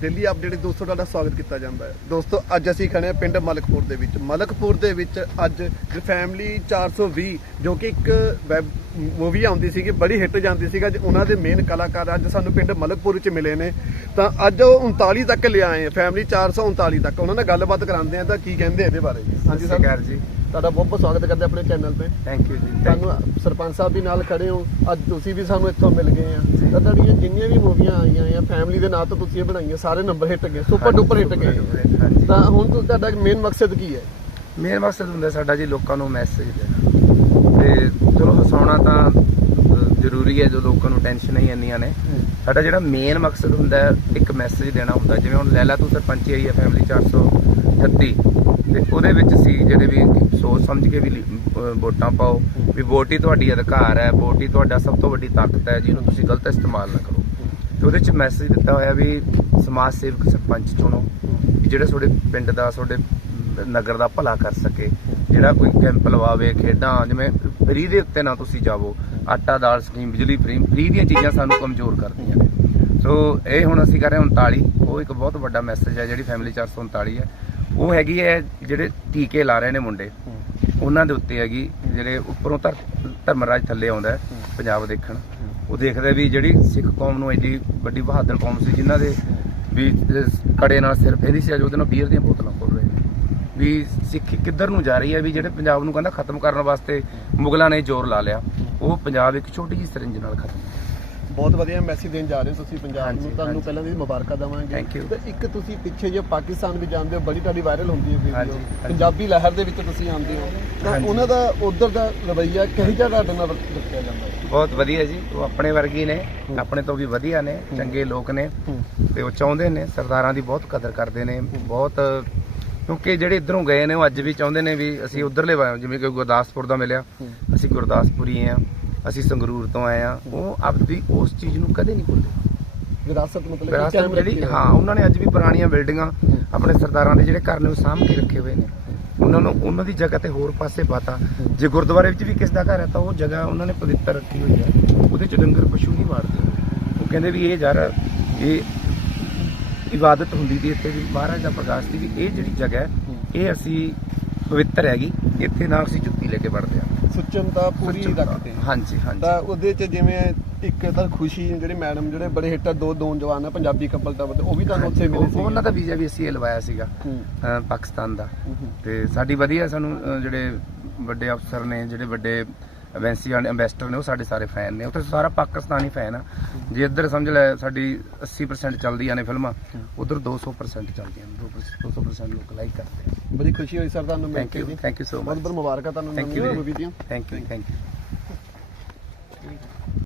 Delhi update ਦੋਸਤੋ ਤੁਹਾਡਾ ਸਵਾਗਤ ਕੀਤਾ ਜਾਂਦਾ ਹੈ। ਦੋਸਤੋ ਅੱਜ ਅਸੀਂ ਖੜੇ ਹਾਂ ਪਿੰਡ ਮਲਕਪੁਰ ਦੇ ਵਿੱਚ। ਮਲਕਪੁਰ ਦੇ ਵਿੱਚ ਅੱਜ ਫੈਮਿਲੀ 420 ਜੋ ਕਿ ਇੱਕ ਵੈਬ ਮੂਵੀ ਆਉਂਦੀ ਸੀਗੀ ਬੜੀ ਹਿੱਟ ਜਾਂਦੀ ਸੀਗਾ। ਅੱਜ ਉਹਨਾਂ ਦੇ ਮੇਨ ਕਲਾਕਾਰ ਅੱਜ ਸਾਨੂੰ ਪਿੰਡ ਮਲਕਪੁਰ ਵਿੱਚ ਮਿਲੇ ਨੇ। ਤਾਂ ਅੱਜ ਉਹ 39 ਤੱਕ ਲਿਆਏ ਆ। ਫੈਮਿਲੀ 439 ਤੱਕ। ਉਹਨਾਂ ਨਾਲ ਗੱਲਬਾਤ ਕਰਾਉਂਦੇ ਆ ਤਾਂ ਕੀ ਕਹਿੰਦੇ ਇਹਦੇ ਬਾਰੇ? ਹਾਂਜੀ ਸਰ ਜੀ। ਤੁਹਾਡਾ ਬਹੁਤ ਬਹੁਤ ਸਵਾਗਤ ਕਰਦੇ ਆਪਣੇ ਚੈਨਲ ਤੇ। ਥੈਂਕ ਯੂ ਜੀ ਤੁਹਾਨੂੰ ਸਰਪੰਚ ਸਾਹਿਬ ਵੀ ਨਾਲ ਖੜੇ ਹੋ। ਅੱਜ ਤੁਸੀਂ ਵੀ ਸਾਨੂੰ ਇੱਥੋਂ ਮਿਲ ਗਏ ਆ। ਤਾਂ ਤੁਹਾਡੀਆਂ ਜਿੰਨੀਆਂ ਵੀ ਮੂਵੀਆਂ ਆਈਆਂ ਆ ਫੈਮਿਲੀ ਦੇ ਨਾਂ ਤੋਂ ਤੁਸੀਂ ਇਹ ਬਣਾਈਆਂ ਸਾਰੇ ਨੰਬਰ ਹਿੱਟ ਗਏ ਸੁਪਰ ਡੁਪਰ ਹਿੱਟ ਗਏ। ਤਾਂ ਹੁਣ ਤੁਹਾਡਾ ਮੇਨ ਮਕਸਦ ਕੀ ਹੈ? ਮੇਨ ਮਕਸਦ ਹੁੰਦਾ ਸਾਡਾ ਜੀ ਲੋਕਾਂ ਨੂੰ ਮੈਸੇਜ ਦੇਣਾ। ਤੇ ਚਲੋ ਹਸਾਉਣਾ ਤਾਂ ਜ਼ਰੂਰੀ ਹੈ ਜੋ ਲੋਕਾਂ ਨੂੰ ਟੈਨਸ਼ਨ ਹੀ ਇੰਨੀਆਂ ਨੇ। ਸਾਡਾ ਜਿਹੜਾ ਮੇਨ ਮਕਸਦ ਹੁੰਦਾ ਇੱਕ ਮੈਸੇਜ ਦੇਣਾ ਹੁੰਦਾ। ਜਿਵੇਂ ਹੁਣ ਲੈਲਾ ਤੂੰ ਸਰਪੰਚੀ ਆਈ ਹੈ ਫੈਮਿਲੀ 438 ਤੇ ਉਹਦੇ ਵਿੱਚ ਸੀ ਜਿਹੜੇ ਵੀ ਸੋਚ ਸਮਝ ਕੇ ਵੀ ਵੋਟਾਂ ਪਾਓ ਵੀ ਵੋਟ ਹੀ ਤੁਹਾਡੀ ਅਧਿਕਾਰ ਹੈ, ਵੋਟ ਹੀ ਤੁਹਾਡਾ ਸਭ ਤੋਂ ਵੱਡੀ ਤਾਕਤ ਹੈ, ਜਿਹਨੂੰ ਤੁਸੀਂ ਗਲਤ ਇਸਤੇਮਾਲ ਨਾ ਕਰੋ। ਤੇ ਉਹਦੇ ਵਿੱਚ ਮੈਸੇਜ ਦਿੱਤਾ ਹੋਇਆ ਵੀ ਸਮਾਜ ਸੇਵਕ ਸਰਪੰਚ ਚੁਣੋ ਵੀ ਜਿਹੜੇ ਤੁਹਾਡੇ ਪਿੰਡ ਦਾ, ਤੁਹਾਡੇ ਨਗਰ ਦਾ ਭਲਾ ਕਰ ਸਕੇ। ਜਿਹੜਾ ਕੋਈ ਕੈਂਪ ਲਵਾਵੇ, ਖੇਡਾਂ, ਜਿਵੇਂ ਫਰੀ ਦੇ ਉੱਤੇ ਨਾ ਤੁਸੀਂ ਜਾਵੋ। ਆਟਾ, ਦਾਲ ਸਕੀਮ ਬਿਜਲੀ ਫ੍ਰੀ ਫਰੀ ਦੀਆਂ ਚੀਜ਼ਾਂ ਸਾਨੂੰ ਕਮਜ਼ੋਰ ਕਰਦੀਆਂ ਨੇ। ਸੋ ਇਹ ਹੁਣ ਅਸੀਂ ਕਰ ਰਹੇ ਹਾਂ 39 ਉਹ ਇੱਕ ਬਹੁਤ ਵੱਡਾ ਮੈਸੇਜ ਹੈ, ਜਿਹੜੀ ਫੈਮਿਲੀ 439 ਹੈ। ਉਹ ਹੈਗੀ ਹੈ ਜਿਹੜੇ ਟੀਕੇ ਲਾ ਰਹੇ ਨੇ ਮੁੰਡੇ ਉਹਨਾਂ ਦੇ ਉੱਤੇ ਹੈਗੀ ਜਿਹੜੇ ਉੱਪਰੋਂ ਧਰ ਧਰਮਰਾਜ ਥੱਲੇ ਆਉਂਦਾ ਪੰਜਾਬ ਦੇਖਣ। ਉਹ ਦੇਖਦਾ ਵੀ ਜਿਹੜੀ ਸਿੱਖ ਕੌਮ ਨੂੰ ਐਡੀ ਵੱਡੀ ਬਹਾਦਰ ਕੌਮ ਸੀ ਜਿਨ੍ਹਾਂ ਦੇ ਵੀ ਕੜੇ ਨਾਲ ਸਿਰ ਫੇਰੀ ਸੀ ਅੱਜ ਉਹਦੇ ਨਾਲ ਬੀਅਰ ਦੀਆਂ ਬੋਤਲਾਂ ਖੋਲ ਰਹੇ ਨੇ। ਵੀ ਸਿੱਖੀ ਕਿੱਧਰ ਨੂੰ ਜਾ ਰਹੀ ਹੈ ਵੀ ਜਿਹੜੇ ਪੰਜਾਬ ਨੂੰ ਕਹਿੰਦਾ ਖਤਮ ਕਰਨ ਵਾਸਤੇ ਮੁਗਲਾਂ ਨੇ ਜ਼ੋਰ ਲਾ ਲਿਆ ਉਹ ਪੰਜਾਬ ਇੱਕ ਛੋਟੀ ਜਿਹੀ ਸਰਿੰਜ ਨਾਲ ਖਤਮ। ਬਹੁਤ ਵਧੀਆ ਮੈਸੇਜ ਦੇਣ ਜਾ ਰਹੇ ਹੋ ਤੁਸੀਂ ਪੰਜਾਬ ਨੂੰ। ਤੁਹਾਨੂੰ। ਪਹਿਲਾਂ ਦੀ ਮੁਬਾਰਕਾਂ ਦਵਾਂਗੇ. ਤੇ ਇੱਕ ਤੁਸੀਂ ਪਿੱਛੇ ਜੇ ਪਾਕਿਸਤਾਨ ਵੀ ਜਾਂਦੇ ਹੋ ਬੜੀ ਤੁਹਾਡੀ ਵਾਇਰਲ ਹੁੰਦੀ ਹੈ ਵੀਡੀਓ। ਪੰਜਾਬੀ ਲਹਿਰ ਦੇ ਵਿੱਚ ਤੁਸੀਂ ਆਉਂਦੇ ਹੋ। ਤਾਂ। ਉਹਨਾਂ ਦਾ ਉਧਰ ਦਾ ਰਵਈਆ ਕਹੀ ਜਿਹਾ ਤੁਹਾਡੇ ਨਾਲ ਵਰਤਿਆ ਜਾਂਦਾ? ਹੈ ਬਹੁਤ ਵਧੀਆ ਜੀ। ਉਹ ਆਪਣੇ ਵਰਗੀ ਨੇ ਆਪਣੇ ਤੋਂ ਵੀ ਵਧੀਆ ਨੇ ਚੰਗੇ ਲੋਕ ਨੇ। ਤੇ ਉਹ ਚਾਹੁੰਦੇ ਨੇ ਸਰਦਾਰਾਂ ਦੀ ਬਹੁਤ ਕਦਰ ਕਰਦੇ ਨੇ। ਬਹੁਤ ਕਿਉਂਕਿ ਜਿਹੜੇ ਇਧਰੋਂ ਗਏ ਨੇ ਉਹ ਅੱਜ ਵੀ ਚਾਹੁੰਦੇ ਨੇ ਵੀ ਅਸੀਂ ਉਧਰਲੇ ਵਾ- ਜਿਵੇਂ ਕਿ ਗੁਰਦਾਸਪੁਰ ਦਾ ਮਿਲਿਆ। ਅਸੀਂ ਗੁਰਦਾਸਪੁਰੀ ਆ ਅਸੀਂ ਸੰਗਰੂਰ ਤੋਂ ਆਏ ਆ ਉਹ ਆਪਦੀ ਉਸ ਚੀਜ਼ ਨੂੰ ਕਦੇ ਨਹੀਂ ਭੁੱਲਦੇ। ਵਿਰਾਸਤ ਮਤਲਬ ਵਿਰਾਸਤ ਜਿਹੜੀ ਹੈ। ਉਹਨਾਂ ਨੇ ਅੱਜ ਵੀ ਪੁਰਾਣੀਆਂ ਬਿਲਡਿੰਗਾਂ ਆਪਣੇ ਸਰਦਾਰਾਂ ਦੇ ਜਿਹੜੇ ਘਰ ਨੇ ਉਹ ਸਾਂਭ ਕੇ ਰੱਖੇ ਹੋਏ ਨੇ। ਉਹਨਾਂ ਨੂੰ ਉਹਨਾਂ ਦੀ ਜਗ੍ਹਾ ਤੇ ਹੋਰ ਪਾਸੇ ਪਾਤਾ ਜੇ ਗੁਰਦੁਆਰੇ ਵਿੱਚ ਵੀ ਕਿਸ ਦਾ ਘਰ ਹੈ ਤਾਂ ਉਹ ਜਗ੍ਹਾ ਉਹਨਾਂ ਨੇ ਪਵਿੱਤਰ ਰੱਖੀ ਹੋਈ ਹੈ। ਉਹਦੇ ਚ ਡੰਗਰ ਪਸ਼ੂ ਨਹੀਂ ਵਾੜਦੇ ਉਹ ਕਹਿੰਦੇ ਵੀ ਇਹ ਯਾਰ ਇਹ ਇਬਾਦਤ ਹੁੰਦੀ ਦੀ ਇੱਥੇ ਵੀ। ਮਹਾਰਾਜ ਦਾ ਪ੍ਰਕਾਸ਼ ਦੀ ਵੀ ਇਹ ਜਿਹੜੀ ਜਗ੍ਹਾ ਹੈ ਇਹ ਅਸੀਂ ਪਵਿੱਤਰ ਹੈਗੀ। ਇੱਥੇ ਨਾਲ ਅਸੀਂ ਲੈ ਕੇ ਵੜਦੇ ਹਾਂ ਸੁਚਮਤਾ ਪੂਰੀ ਸੁੱਚਮਤਾ। ਰੱਖਦੇ ਆ ਹਾਂਜੀ ਹਾਂਜੀ ਤਾਂ ਉਹਦੇ ਚ ਜਿਵੇਂ ਇੱਕ ਤਾਂ ਖੁਸ਼ੀ ਜਿਹੜੇ ਮੈਡਮ ਜਿਹੜੇ ਬੜੇ ਹਿੱਟਰ ਦੋ ਦੋ ਜਵਾਨ ਆ ਪੰਜਾਬੀ ਕਪਲ ਦਾ ਉਹ ਵੀ ਤੁਹਾਨੂੰ ਉੱਥੇ ਮਿਲੇ ਉਹ- ਉਹਨਾਂ ਦਾ ਵੀਜ਼ਾ ਵੀ ਅਸੀਂ ਲਵਾਇਆ ਸੀਗਾ ਹੂੰ। ਪਾਕਿਸਤਾਨ ਦਾ ਹੂੰ। ਤੇ ਸਾਡੀ ਵਧੀਆ ਸਾਨੂੰ ਜਿਹੜੇ ਵੱਡੇ ਅਫਸਰ ਨੇ ਜਿਹੜੇ ਵੱਡੇ ਐਮਬੈਸੀ ਐਮਬੈਸਡਰ ਨੇ ਉਹ ਸਾਡੇ ਸਾਰੇ ਫੈਨ ਨੇ। ਉੱਥੇ ਸਾਰਾ ਪਾਕਿਸਤਾਨੀ ਫੈਨ ਆ। ਜੇ ਇੱਧਰ ਸਮਝ ਲੈ ਸਾਡੀ 80% ਚੱਲਦੀਆਂ ਨੇ ਫਿਲਮਾਂ ਉਧਰ 200% ਚੱਲਦੀਆਂ ਨੇ। 200% 200% ਲੋਕ ਲਾਈਕ ਕਰਦੇ ਆ। ਬੜੀ ਖੁਸ਼ੀ ਹੋਈ ਸਰ ਤੁਹਾਨੂੰ ਮਿਲ ਥੈਂਕ ਕੇ ਯੂ ਥੈਂਕ ਯੂ ਸੋ ਬਹੁਤ ਮਚ ਬਹੁਤ ਮੁਬਾਰਕਾਂ ਤੁਹਾਨੂੰ. ਮੂਵੀ ਦੀਆਂ। Thank you thank you